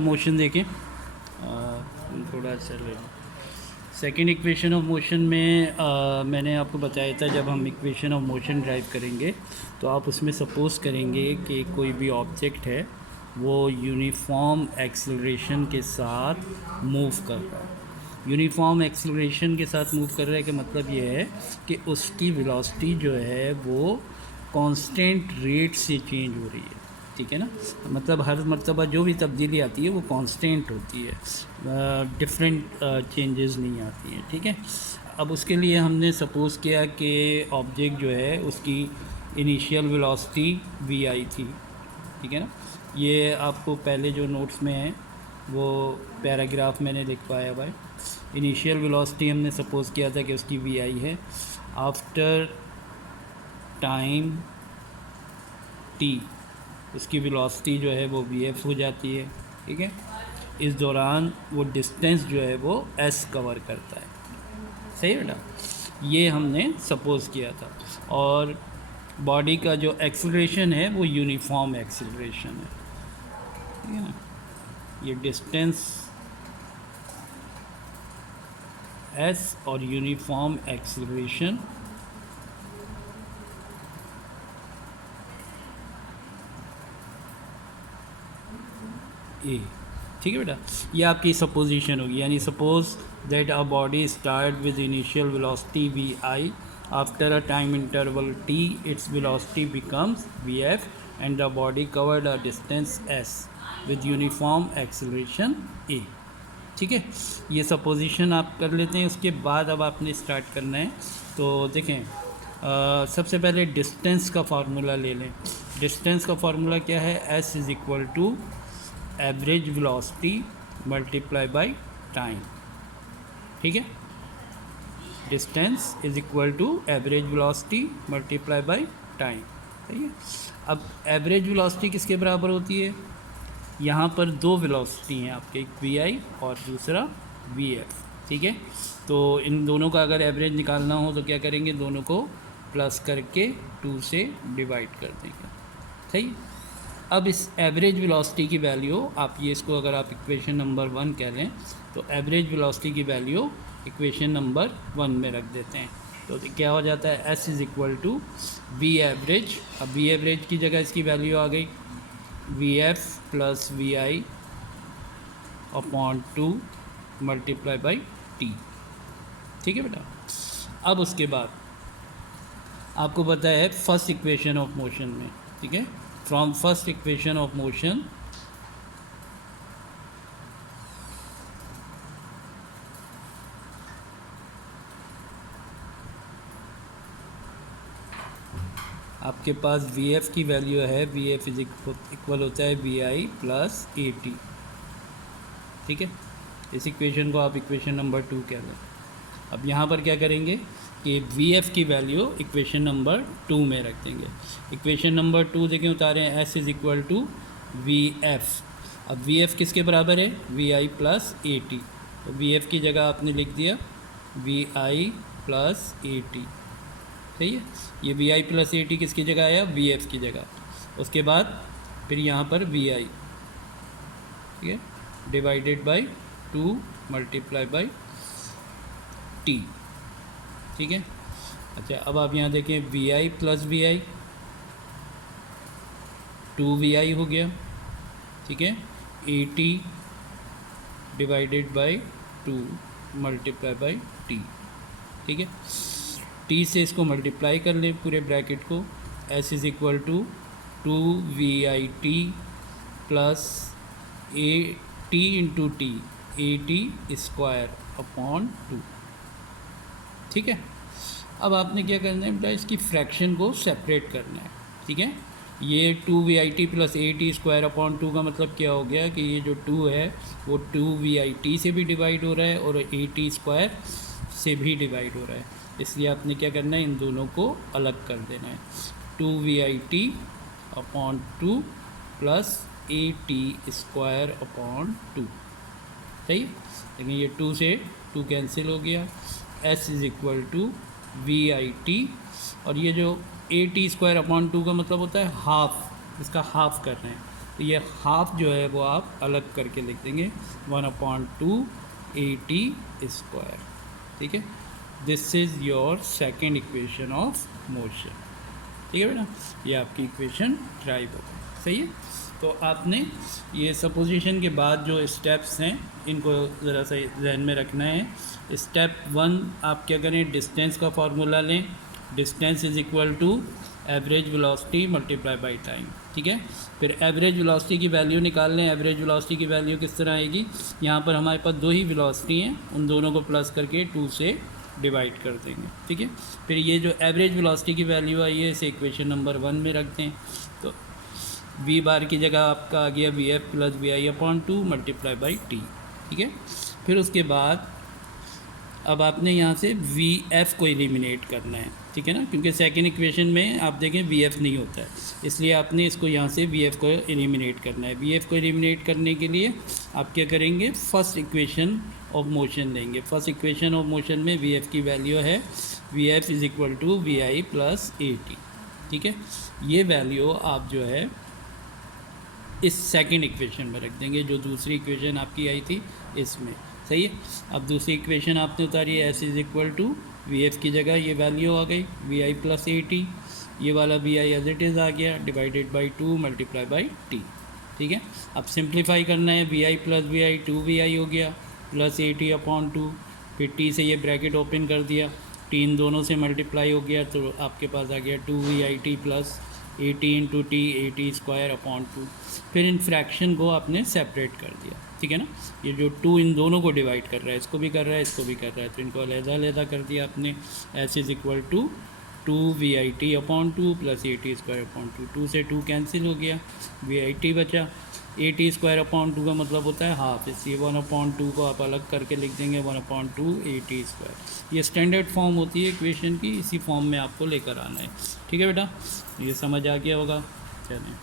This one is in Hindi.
मोशन देखें, थोड़ा सा ले सेकेंड इक्वेशन ऑफ मोशन में मैंने आपको बताया था जब हम इक्वेशन ऑफ मोशन ड्राइव करेंगे तो आप उसमें सपोज़ करेंगे कि कोई भी ऑब्जेक्ट है वो यूनिफॉर्म एक्सेलरेशन के साथ मूव कर रहा है। यूनिफॉर्म एक्सेलरेशन के साथ मूव कर रहा है कि मतलब ये है कि उसकी वेलोसिटी जो है वो कांस्टेंट रेट से चेंज हो रही है, ठीक है ना। मतलब हर मरतबा जो भी तब्दीली आती है वो कांस्टेंट होती है, डिफरेंट चेंजेस नहीं आती हैं, ठीक है। अब उसके लिए हमने सपोज़ किया कि ऑब्जेक्ट जो है उसकी इनिशियल वेलोसिटी वी आई थी, ठीक है ना। ये आपको पहले जो नोट्स में है वो पैराग्राफ मैंने लिखवाया हुआ है। इनिशियल वेलोसिटी हमने सपोज़ किया था कि उसकी वी आई है। आफ्टर टाइम टी उसकी वेलोसिटी जो है वो वी एफ हो जाती है, ठीक है। इस दौरान वो डिस्टेंस जो है वो एस कवर करता है, सही बेटा। ये हमने सपोज़ किया था। और बॉडी का जो एक्सेलरेशन है वो यूनिफॉर्म एक्सेलरेशन है, ठीक है ना। ये डिस्टेंस एस और यूनिफॉर्म एक्सेलरेशन ए, ठीक है बेटा। ये आपकी सपोजिशन होगी, यानी suppose that a body start with initial velocity V I, after a time interval T its velocity becomes V F and the body covered a distance S with uniform acceleration A, ठीक है। ये सपोजिशन आप कर लेते हैं। उसके बाद अब आपने स्टार्ट करना है। तो देखें, सबसे पहले डिस्टेंस का फार्मूला ले लें। डिस्टेंस का फार्मूला क्या है? S is equal to average velocity multiply by time, ठीक है। Distance is equal to average velocity multiply by time, ठीक है। अब एवरेज वेलोसिटी किसके बराबर होती है? यहाँ पर दो वेलोसिटी हैं आपके, एक वी आई और दूसरा वी एफ, ठीक है। तो इन दोनों का अगर एवरेज निकालना हो तो क्या करेंगे? दोनों को प्लस करके 2 से डिवाइड कर देंगे, सही। अब इस एवरेज वेलोसिटी की वैल्यू आप ये इसको अगर आप इक्वेशन नंबर 1 कह लें तो एवरेज वेलोसिटी की वैल्यू इक्वेशन नंबर 1 में रख देते हैं। तो क्या हो जाता है? S is equal to V average. अब वी एवरेज की जगह इसकी वैल्यू आ गई V F plus V I upon 2 multiply by T, ठीक है बेटा। अब उसके बाद आपको पता है फर्स्ट इक्वेशन ऑफ मोशन में, ठीक है, from first equation of motion आपके पास वी एफ की वैल्यू है, वी एफ इज इक्वल होता है V I plus A T, ठीक है। इस इक्वेशन को आप इक्वेशन नंबर 2 कह लें। अब यहाँ पर क्या करेंगे कि वी एफ की वैल्यू इक्वेशन नंबर 2 में रख देंगे। इक्वेशन नंबर 2 देखें उतारे हैं, S is equal to V F. अब वी एफ किसके बराबर है? V I plus A T. तो वी एफ की जगह आपने लिख दिया V I plus A T, सही है। ये V I plus A T किसकी जगह आया? वी एफ की जगह। उसके बाद फिर यहाँ पर वी आई, ठीक है, divided by 2 multiply by T, ठीक है। अच्छा, अब आप यहाँ देखें V I plus V I 2 V I हो गया, ठीक है, A T divided by 2 multiply by T, ठीक है। टी से इसको मल्टीप्लाई कर लें पूरे ब्रैकेट को। S is equal to 2 V I T plus A T into T, A T square upon 2, ठीक है। अब आपने क्या करना है बेटा? इसकी फ्रैक्शन को सेपरेट करना है, ठीक है। ये 2 V I T plus A T square upon 2 का मतलब क्या हो गया कि ये जो 2 है वो 2 वी आई टी से भी डिवाइड हो रहा है और ए टी स्क्वायर से भी डिवाइड हो रहा है। इसलिए आपने क्या करना है? इन दोनों को अलग कर देना है। 2 V I T upon 2 plus A T square upon 2, सही। लेकिन ये 2 से 2 कैंसिल हो गया। S is equal to V I T, और ये जो ए टी स्क्वायर अपॉन 2 का मतलब होता है हाफ, इसका हाफ कर रहे हैं। तो ये हाफ जो है वो आप अलग करके लिख देंगे 1/2 AT स्क्वायर। ठीक है, this is your second equation of motion. ठीक है बेटा, ये आपकी इक्वेशन ट्राई होगी। सही है, तो आपने ये सपोजिशन के बाद जो स्टेप्स हैं इनको ज़रा सा जहन में रखना है। स्टेप 1 आप क्या करें, डिस्टेंस का फार्मूला लें। Distance is equal to average velocity multiply by time. ठीक है, फिर एवरेज वेलोसिटी की वैल्यू निकाल लें। एवरेज वेलोसिटी की वैल्यू किस तरह आएगी, यहाँ पर हमारे पास दो ही वेलोसिटी हैं, उन दोनों को प्लस करके 2 से डिवाइड कर देंगे। ठीक है, फिर ये जो एवरेज वेलोसिटी की वैल्यू आई है इसे इक्वेशन नंबर 1 में रख दें। तो वी बार की जगह आपका आ गया VF plus VI/2 multiply by T. ठीक है, फिर उसके बाद अब आपने यहाँ से VF को एलिमिनेट करना है। ठीक है ना, क्योंकि सेकेंड इक्वेशन में आप देखें VF नहीं होता है, इसलिए आपने इसको यहाँ से VF को एलिमिनेट करना है। VF को एलिमिनेट करने के लिए आप क्या करेंगे, फर्स्ट इक्वेशन ऑफ मोशन लेंगे। फर्स्ट इक्वेशन ऑफ मोशन में VF की वैल्यू है VF is equal to VI plus AT। ठीक है, ये वैल्यू आप जो है इस सेकंड इक्वेशन में रख देंगे, जो दूसरी इक्वेशन आपकी आई थी इसमें। सही है, अब दूसरी इक्वेशन आपने उतारी है, S is equal to VF की जगह ये वैल्यू आ गई VI प्लस AT, ये वाला VI एज इट इज़ आ गया divided by 2 multiply by T। ठीक है, अब सिंप्लीफाई करना है, VI प्लस VI 2VI हो गया प्लस AT/2, फिर T से ये ब्रैकेट ओपन कर दिया, T इन दोनों से मल्टीप्लाई हो गया तो आपके पास आ गया 2VIT plus AT into T AT स्क्वायर/2। फिर इन फ्रैक्शन को आपने सेपरेट कर दिया। ठीक है ना, ये जो 2 इन दोनों को डिवाइड कर रहा है, इसको भी कर रहा है, इसको भी कर रहा है, तो इनको अलग-अलग कर दिया आपने। S is equal to 2VIT/2 plus AT स्क्वायर/2। 2 से 2 कैंसिल हो गया, VIT बचा। AT स्क्वायर/2 का मतलब होता है हाफ, इसलिए 1/2 को आप अलग करके लिख देंगे 1/2 AT स्क्वायर। ये स्टैंडर्ड फॉर्म होती है इक्वेशन की, इसी फॉर्म में आपको लेकर आना है। ठीक है बेटा, ये समझ आ गया होगा। चलिए।